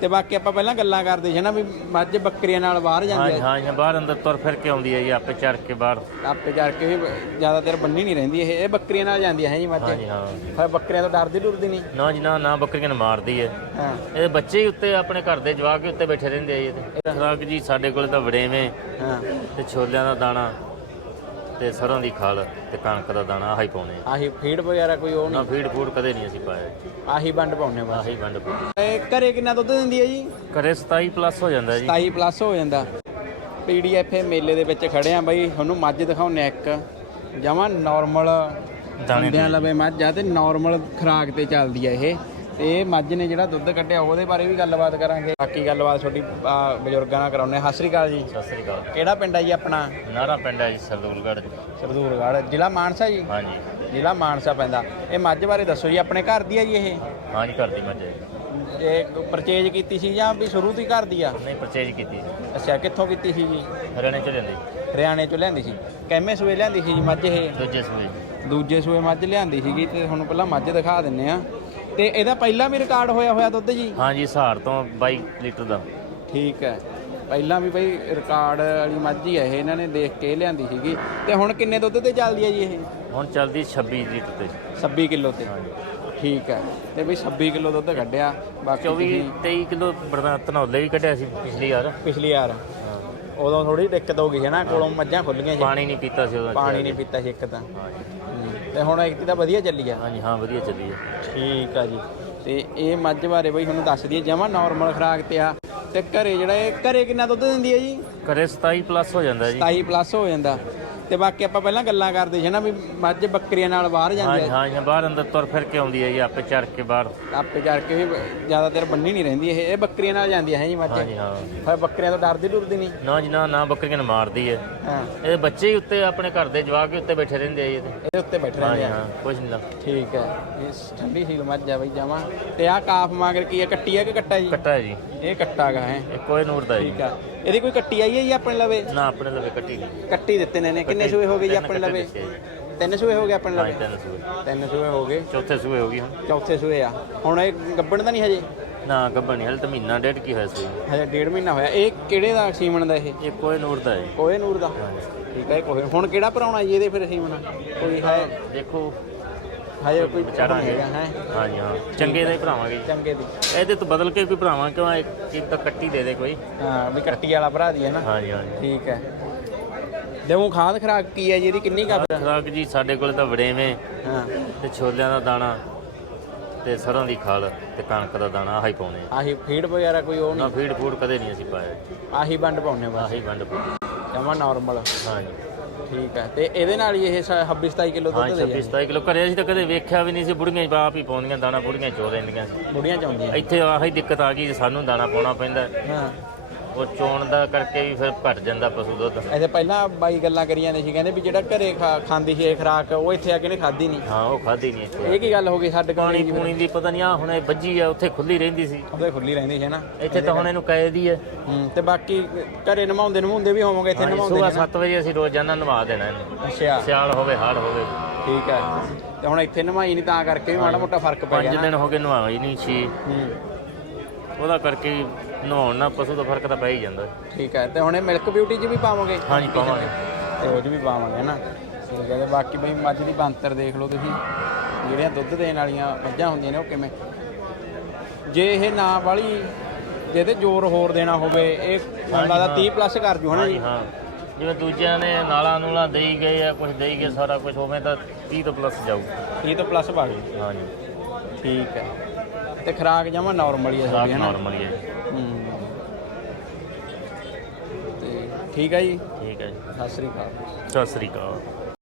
ਤੇ ਬਾਕੀ ਆਪਾਂ ਪਹਿਲਾਂ ਗੱਲਾਂ ਕਰਦੇ ਸੀ ਨਾ ਵੀ ਮੱਝ ਬੱਕਰੀਆਂ ਨਾਲ ਬਾਹਰ ਜਾਂਦੀ ਹਾਂ ਹਾਂ ਇਹ ਬਾਹਰ ਅੰਦਰ ਤੁਰ ਫਿਰ ਕੇ ਆਉਂਦੀ ਹੈ ਜੀ ਆਪੇ ਚੜ ਕੇ ਬਾਹਰ। ਆਪੇ ਚੜ ਕੇ ਵੀ ਜ਼ਿਆਦਾ ਦੇਰ ਬੰਨੀ ਨਹੀਂ ਰਹਿੰਦੀ ਇਹ ਇਹ ਬੱਕਰੀਆਂ ਨਾਲ ਜਾਂਦੀ ਹੈ ਜੀ ਮੱਝ? ਹਾਂ ਜੀ ਹਾਂ। ਫਿਰ ਬੱਕਰੀਆਂ ਤੋਂ ਡਰਦੀ ਡੁਰਦੀ ਨਹੀਂ। ਨਾ ਜੀ ਨਾ ਨਾ ਬੱਕਰੀਆਂ ਨੂੰ ਮਾਰਦੀ ਹੈ ਹਾਂ। ਇਹ ਬੱਚੇ ਹੀ ਉੱਤੇ ਆਪਣੇ ਘਰ ਦੇ ਜਵਾਕ ਹੀ ਉੱਤੇ ਬੈਠੇ ਰਹਿੰਦੇ ਆ ਜੀ। ਇਹਦੇ ਖੁਰਾਕ ਜੀ ਸਾਡੇ ਕੋਲ ਤਾਂ ਵੜੇਵੇਂ। ਹਾਂ। ਤੇ ਛੋਲਿਆਂ ਦਾ ਦਾਣਾ। ਤੇ ਸਰੋਂ ਦੀ ਖਲ ਤੇ ਕਣਕ ਦਾ ਦਾਣਾ ਆਹੀ ਪਾਉਣੇ ਆ। ਆਹੀ ਫੀਡ ਵਗੈਰਾ ਕੋਈ ਉਹ ਨਾ ਨਹੀਂ? ਫੀਡ ਫੂਡ ਕਦੇ ਨਹੀਂ ਅਸੀਂ ਪਾਇਆ ਜੀ। ਆਹੀ ਵੰਡ ਪਾਉਣੇ ਬਸ। ਆਹੀ ਵੰਡ ਪਾਉਣੇ। ਇਹ ਘਰੇ ਕਿੰਨਾ ਦੁੱਧ ਦਿੰਦੀ ਹੈ ਜੀ? ਘਰੇ 27 ਪਲੱਸ ਹੋ ਜਾਂਦਾ ਜੀ। 27 ਪਲੱਸ ਹੋ ਜਾਂਦਾ। ਪੀਡੀਐਫ ਮੇਲੇ ਦੇ ਵਿੱਚ ਖੜੇ ਆ ਬਾਈ। ਤੁਹਾਨੂੰ ਮੱਝ ਦਿਖਾਉਣੇ ਇੱਕ। ਜਮਾ ਨਾਰਮਲ ਦਾਣੇ ਬੰਦਿਆਂ ਲਵੇ ਮੱਝ ਆ ਤੇ ਨਾਰਮਲ ਖਰਾਕ ਤੇ ਚੱਲਦੀ ਆ ਇਹ। ਤੇ ਇਹ ਮੱਝ ਨੇ ਜਿਹੜਾ ਦੁੱਧ ਕੱਢਿਆ ਉਹਦੇ ਬਾਰੇ ਵੀ ਗੱਲਬਾਤ ਕਰਾਂਗੇ। ਬਾਕੀ ਗੱਲਬਾਤ ਆ, ਬਜ਼ੁਰਗਾਂ ਨਾਲ ਕਰਾਉਣੇ ਸਤਿ ਸ੍ਰੀ ਅਕਾਲ ਜੀ। ਸਤਿ ਸ੍ਰੀ ਅਕਾਲ। ਕਿਹੜਾ ਪਿੰਡ ਆ ਜੀ ਆਪਣਾ? ਨਾਰਾ ਪਿੰਡ ਹੈ ਜੀ ਸਰਦੂਲਗੜ੍ਹ ਸਰਦੂਲਗੜ੍ਹ। ਜ਼ਿਲ੍ਹਾ ਮਾਨਸਾ ਜੀ? ਹਾਂਜੀ। ਜ਼ਿਲ੍ਹਾ ਮਾਨਸਾ ਪੈਂਦਾ। ਇਹ ਮੱਝ ਬਾਰੇ ਦੱਸੋ ਜੀ ਆਪਣੇ ਘਰ ਦੀ ਆ ਜੀ ਇਹ? ਹਾਂਜੀ ਘਰ ਦੀ ਮੱਝ ਹੈ ਇਹ ਪਰਚੇਜ ਕੀਤੀ ਸੀ ਜਾਂ ਵੀ ਸ਼ੁਰੂ ਤੋਂ ਹੀ ਘਰ ਦੀ ਆ? ਨਹੀਂ ਪਰਚੇਜ ਕੀਤੀ ਅੱਛਾ ਕਿੱਥੋਂ ਕੀਤੀ ਸੀ ਜੀ? ਹਰਿਆਣੇ ਚ ਲੈਂਦੇ ਹਰਿਆਣੇ ਚੋਂ ਲਿਆਂਦੀ ਸੀ। ਕਿੰਮੇ ਸੂਏ ਲਿਆਂਦੀ ਸੀ ਜੀ ਮੱਝ ਇਹ? ਦੂਜੇ ਸੂਏ। ਦੂਜੇ ਸੂਏ ਮੱਝ ਲਿਆਂਦੀ ਸੀਗੀ ਤੇ ਤੁਹਾਨੂੰ ਪਹਿਲਾਂ ਮੱਝ ਦਿਖਾ ਦਿੰਨੇ ਆ। ਤੇ ਇਹਦਾ ਪਹਿਲਾਂ ਵੀ ਰਿਕਾਰਡ ਹੋਇਆ ਹੋਇਆ ਦੁੱਧ ਜੀ? ਹਾਂਜੀ ਸਹਾਰ ਤੋਂ 22 ਲੀਟਰ ਦਾ। ਠੀਕ ਹੈ। ਪਹਿਲਾਂ ਵੀ ਬਈ ਰਿਕਾਰਡ ਵਾਲੀ ਮੱਝ ਹੀ ਹੈ ਇਹ ਇਹਨਾਂ ਨੇ ਦੇਖ ਕੇ ਲਿਆਂਦੀ ਸੀਗੀ। ਤੇ ਹੁਣ ਕਿੰਨੇ ਦੁੱਧ ਤੇ ਚੱਲਦੀ ਹੈ ਜੀ ਇਹ? ਹੁਣ ਚੱਲਦੀ 26 ਲੀਟਰ ਤੇ। 26 ਕਿਲੋ ਤੇ। ਹਾਂਜੀ। ਠੀਕ ਹੈ। ਤੇ ਬਈ 26 ਕਿਲੋ ਦੁੱਧ ਕੱਢਿਆ ਬਾਕੀ 24 ਤੁਸੀਂ 23 ਕਿਲੋ ਬਰਨਾ ਧਨੌਲੇ ਵੀ ਕੱਢਿਆ ਸੀ ਪਿਛਲੀ ਵਾਰ। ਪਿਛਲੀ ਵਾਰ। ਉਦੋਂ ਥੋੜੀ ਦਿੱਕਤ ਹੋ ਗਈ ਹੈ ਨਾ ਕੋਲੋਂ ਮੱਝਾਂ ਖੁੱਲੀਆਂ ਸੀ। ਪਾਣੀ ਨਹੀਂ ਪੀਤਾ ਸੀ ਉਹਦਾ ਪਾਣੀ ਨਹੀਂ ਪੀਤਾ ਸੀ ਇੱਕ ਤਾਂ। ਤੇ ਹੁਣ ਇੱਕ ਤਾਂ ਵਧੀਆ ਚੱਲੀ ਆ। ਹਾਂਜੀ ਹਾਂ ਵਧੀਆ ਚੱਲੀ ਹੈ ਠੀਕ ਆ ਜੀ। ਤੇ ਇਹ ਮੱਝ ਬਾਰੇ ਬਈ ਤੁਹਾਨੂੰ ਦੱਸ ਦਈਏ ਜਮਾ ਨਾਰਮਲ ਖਰਾਕ ਤੇ ਆ। ਤੇ ਘਰੇ ਜਿਹੜਾ ਇਹ ਘਰੇ ਕਿੰਨਾ ਦੁੱਧ ਦਿੰਦੀ ਹੈ ਜੀ? ਘਰੇ 27 ਪਲੱਸ ਹੋ ਜਾਂਦਾ ਜੀ। 27 ਪਲੱਸ ਹੋ ਜਾਂਦਾ। ਤੇ ਬਾਕੀ ਆਪਾਂ ਪਹਿਲਾਂ ਗੱਲਾਂ ਕਰਦੇ ਸੀ ਨਾ ਵੀ ਮੱਝ ਬੱਕਰੀਆਂ ਨਾਲ ਬਾਹਰ ਜਾਂਦੀ ਹੈ ਹਾਂ ਇਹ ਬਾਹਰ ਅੰਦਰ ਤੁਰ ਫਿਰ ਕੇ ਆਉਂਦੀ ਹੈ ਜੀ ਆਪੇ ਚੜ ਕੇ ਬਾਹਰ। ਆਪੇ ਚੜ ਕੇ ਵੀ ਜ਼ਿਆਦਾ ਦੇਰ ਬੰਨੀ ਨਹੀਂ ਰਹਿੰਦੀ ਇਹ ਇਹ ਬੱਕਰੀਆਂ ਨਾਲ ਜਾਂਦੀ ਹੈ ਜੀ ਮੱਝ। ਹਾਂਜੀ ਹਾਂ। ਫਿਰ ਬੱਕਰੀਆਂ ਤੋਂ ਡਰਦੀ ਡੁਰਦੀ ਨਹੀਂ। ਨਾ ਜੀ ਨਾ ਨਾ ਬੱਕਰੀਆਂ ਨੂੰ ਮਾਰਦੀ ਹੈ ਹਾਂ। ਇਹ ਬੱਚੇ ਹੀ ਉੱਤੇ ਆਪਣੇ ਘਰ ਦੇ ਜਵਾਕ ਹੀ ਉੱਤੇ ਬੈਠੇ ਰਹਿੰਦੇ ਆ ਜੀ ਇਹਦੇ ਇਹਦੇ ਉੱਤੇ ਬੈਠੇ ਰਹਿੰਦੇ ਆ। ਹਾਂ ਕੁਝ ਨਹੀਂ ਲੱਗ ਠੀਕ ਹੈ ਇਹ ਠੰਡੀ ਸੀਲ ਮੱਝ ਆ ਬਈ ਜਮਾ। ਤੇ ਆਹ ਕਾਫ ਮਾਂਗਰ ਕੀ ਹੈ ਕੱਟੀ ਹੈ ਕਿ ਕੱਟਾ ਜੀ? ਕੱਟਾ ਹੈ ਜੀ। ਇਹ ਕੱਟਾ ਗਾ ਹੈ। ਇਹ ਕੋਈ ਨੂਰ ਦਾ ਜੀ। ਠੀਕ ਆ। ਇਹਦੀ ਕੋਈ ਕੱਟੀ ਆਈ ਹੈ ਜੀ ਆਪਣੇ ਲਵੇ? ਨਾ ਆਪਣੇ ਲਵੇ ਕੱਟੀ ਨਹੀਂ। ਕੱਟੀ ਦਿੱਤੇ ਨੇ ਨੇ। ਕਿੰਨੇ ਸੂਏ ਹੋ ਗਏ ਜੀ ਤਿੰਨ ਆਪਣੇ ਕੱਟੇ ਲਵੇ? ਦਿੱਤੇ ਆ ਜੀ। ਤਿੰਨ ਸੂਏ ਹੋ ਗਏ ਆਪਣੇ ਲਵੇ? ਤਿੰਨ ਸੂਏ। ਤਿੰਨ ਸੂਏ ਹੋ ਗਏ। ਚੌਥੇ ਸੂਏ ਹੋ ਗਈ ਹੁਣ। ਚੌਥੇ ਸੂਏ ਆ। ਹੁਣ ਇਹ ਗੱਬਣ ਤਾਂ ਨਹੀਂ ਹਜੇ? ਨਾ ਨਹੀਂ ਹਲੇ ਤਾਂ ਮਹੀਨਾ ਡੇਢ ਕੀ ਹੋਇਆ ਸੀ ਹਜੇ ਡੇਢ ਮਹੀਨਾ ਹੋਇਆ। ਇਹ ਕਿਹੜੇ ਦਾ ਸੀਮਨ ਦਾ ਇਹ? ਇਹ ਕੋਈ ਨੂਰ ਦਾ ਹੈ। ਕੋਏ ਨੂਰ ਦਾ। ਠੀਕ ਹੈ ਇਹ ਕੋਏ ਹੁਣ ਕਿਹੜਾ ਭਰਾਉਣਾ ਜੀ ਇਹਦੇ ਫਿਰ ਸੀਮਨ ਕੋਈ ਹੈ? ਦੇਖੋ ਹਜੇ ਕੋਈ ਵਿਚਾਰਾਂਗੇ ਹੈਗਾ ਹੈ। ਹਾਂਜੀ ਹਾਂ। ਚੰਗੇ ਦਾ ਹੀ ਭਰਾਵਾਂਗੇ ਜੀ। ਚੰਗੇ ਦੀ। ਇਹਦੇ ਤੋਂ ਬਦਲ ਕੇ ਕੋਈ ਭਰਾਵਾਂ ਕਿਉਂ ਇੱਕ ਇੱਕ ਤਾਂ ਕੱਟੀ ਦੇ ਦੇ ਕੋਈ। ਹਾਂ ਵੀ ਕੱਟੀ ਵਾਲਾ ਭਰਾ ਦੀ ਹੈ ਨਾ। ਹਾਂਜੀ ਹਾਂਜੀ। ਠੀਕ ਹੈ। ਦੇਵੋਂ ਖਾਦ ਖਰਾਕ ਕੀ ਹੈ ਜੀ? ਇਹਦੀ ਕਿੰਨੀ ਕੱਪ ਖੁਰਾਕ ਜੀ ਸਾਡੇ ਕੋਲ ਤਾਂ ਵੜੇਵੇਂ ਹਾਂ। ਤੇ ਛੋਲਿਆਂ ਦਾ ਦਾਣਾ ਤੇ ਸਰੋਂ ਦੀ ਖਲ ਤੇ ਕਣਕ ਦਾ ਦਾਣਾ ਆਹੀ ਪਾਉਣੇ। ਆ। ਆਹੀ ਫੀਡ ਵਗੈਰਾ ਕੋਈ ਉਹ ਨਾ ਨਹੀਂ? ਫੀਡ ਫੂਡ ਕਦੇ ਨਹੀਂ ਅਸੀਂ ਪਾਇਆ। ਆਹੀ ਵੰਡ ਪਾਉਣੇ ਬਸ। ਆਹੀ ਵੰਡ ਪਾਉਣੇ। ਜਮਾ ਨਾਰਮਲ ਹਾਂਜੀ। ਠੀਕ ਹੈ। ਤੇ ਇਹਦੇ ਨਾਲ ਹੀ ਇਹ 26 27 ਕਿਲੋ ਹਾਂ ਦੁੱਧ ਦੇ 26 27 ਕਿਲੋ। ਘਰੇ ਅਸੀਂ ਤਾਂ ਕਦੇ ਵੇਖਿਆ ਵੀ ਨਹੀਂ ਸੀ ਬੁੜੀਆਂ ਹੀ ਬਾਪ ਹੀ ਪਾਉਂਦੀਆਂ ਦਾਣਾ ਬੁੜੀਆਂ ਚੋ ਲੈਂਦੀਆਂ ਸੀ। ਬੁੜੀਆਂ ਚਾਹੁੰਦੀਆਂ ਇੱਥੇ ਆਹੀ ਦਿੱਕਤ ਆ ਗਈ ਸਾਨੂੰ ਦਾਣਾ ਪਾਉਣਾ ਪੈਂਦਾ। ਹਾਂ। ਉਹ ਚੋਣ ਦਾ ਕਰਕੇ ਵੀ ਫਿਰ ਘਟ ਜਾਂਦਾ ਪਸ਼ੂ ਦੁੱਧ। ਐਸੇ ਪਹਿਲਾਂ ਬਾਈ ਗੱਲਾਂ ਕਰੀ ਜਾਂਦੇ ਸੀ ਕਹਿੰਦੇ ਵੀ ਜਿਹੜਾ ਘਰੇ ਖਾ- ਖਾਂਦੀ ਸੀ ਇਹ ਖਰਾਕ ਉਹ ਇੱਥੇ ਆ ਕੇ ਨੇ ਖਾਦੀ ਨਹੀਂ ਹਾਂ ਉਹ ਖਾਦੀ ਨਹੀਂ ਇੱਥੇ ਇਹ ਕੀ ਗੱਲ ਹੋ ਗਈ ਸਾਡੇ ਕੋਲ? ਪਾਣੀ ਪੂਣੀ ਦੀ ਪਤਾ ਨਹੀਂ ਆ ਹੁਣ ਇਹ ਵੱਜੀ ਆ ਉੱਥੇ ਖੁੱਲੀ ਰਹਿੰਦੀ ਸੀ। ਉਹਦੇ ਖੁੱਲੀ ਰਹਿੰਦੀ ਸੀ ਨਾ? ਇੱਥੇ ਤਾਂ ਹੁਣ ਇਹਨੂੰ ਕੈਦ ਹੀ ਹੈ ਹੂੰ ਤੇ ਬਾਕੀ ਘਰੇ ਨਮਾਉਂਦੇ ਨਮਾਉਂਦੇ ਵੀ ਹੋਵੋਗੇ ਇੱਥੇ ਨਮਾਉਂਦੇ ਸਵੇਰ ਨੇ ਨਾ? 7 ਵਜੇ ਅਸੀਂ ਰੋਜ਼ਾਨਾ ਨਵਾ ਦੇਣਾ ਇਹਨੂੰ। ਅੱਛਾ। ਸਿਆਲ ਹੋਵੇ ਹਾੜ ਹੋਵੇ। ਠੀਕ ਹੈ ਤੇ ਹੁਣ ਇੱਥੇ ਨਮਾਈ ਨਹੀਂ ਤਾਂ ਕਰਕੇ ਵੀ ਮਾੜਾ ਮੋਟਾ ਫ਼ਰਕ ਪੈ ਗਿਆ 5 ਨਾ? ਦਿਨ ਹੋ ਗਏ ਨਵਾਈ ਨਹੀਂ ਸੀ। ਹੂੰ। ਉਹਦਾ ਕਰਕੇ ਨਹਾਉਣ ਨਾਲ ਪਸ਼ੂ ਦਾ ਫ਼ਰਕ ਤਾਂ ਪੈ ਹੀ ਜਾਂਦਾ। ਠੀਕ ਹੈ ਤੇ ਹੁਣ ਮਿਲਕ ਬਿਊਟੀ 'ਚ ਵੀ ਪਾਵੋਗੇ? ਹਾਂਜੀ ਪਾਵਾਂਗੇ। ਤੇ ਉਹ 'ਚ ਵੀ ਪਾਵਾਂਗੇ ਨਾ? ਠੀਕ ਹੈ ਤੇ ਬਾਕੀ ਬਈ ਮੱਝ ਦੀ ਬੰਤਰ ਦੇਖ ਲਓ ਤੁਸੀਂ। ਜਿਹੜੀਆਂ ਦੁੱਧ ਦੇਣ ਵਾਲੀਆਂ ਮੱਝਾਂ ਹੁੰਦੀਆਂ ਨੇ ਉਹ ਕਿਵੇਂ? ਜੇ ਇਹ ਨਾ ਵਾਲੀ ਜੇ ਤੇ ਜ਼ੋਰ ਹੋਰ ਦੇਣਾ ਹੋਵੇ ਇਹ ਮੈਨੂੰ ਲੱਗਦਾ 30 ਪਲੱਸ ਕਰ ਜੂ ਹਨਾ ਜੀ? ਹਾਂ। ਜਿਵੇਂ ਦੂਜਿਆਂ ਨੇ ਨਾਲਾਂ ਨੂਲਾਂ ਦੇਈ ਗਏ ਆ ਕੁਝ ਦੇਈ ਗਏ ਸਾਰਾ ਕੁਝ ਹੋਵੇ ਤਾਂ 30 ਤੋਂ ਪਲੱਸ ਜਾਊ। 30 ਤੋਂ ਪਲੱਸ ਗਈ ਹਾਂਜੀ। ਠੀਕ ਹੈ। ਤੇ ਖਰਾਕ ਜਮਾ ਨਾਰਮਲ ਹੀ ਹੈ ਸਾਡੀ ਨਾਰਮਲ ਹੀ ਹੈ ਜੀ। ਹੂੰ। ਤੇ ਠੀਕ ਹੈ ਜੀ? ਠੀਕ ਹੈ ਜੀ। ਸਤਿ ਸ੍ਰੀ ਅਕਾਲ। ਸਤਿ ਸ੍ਰੀ ਅਕਾਲ।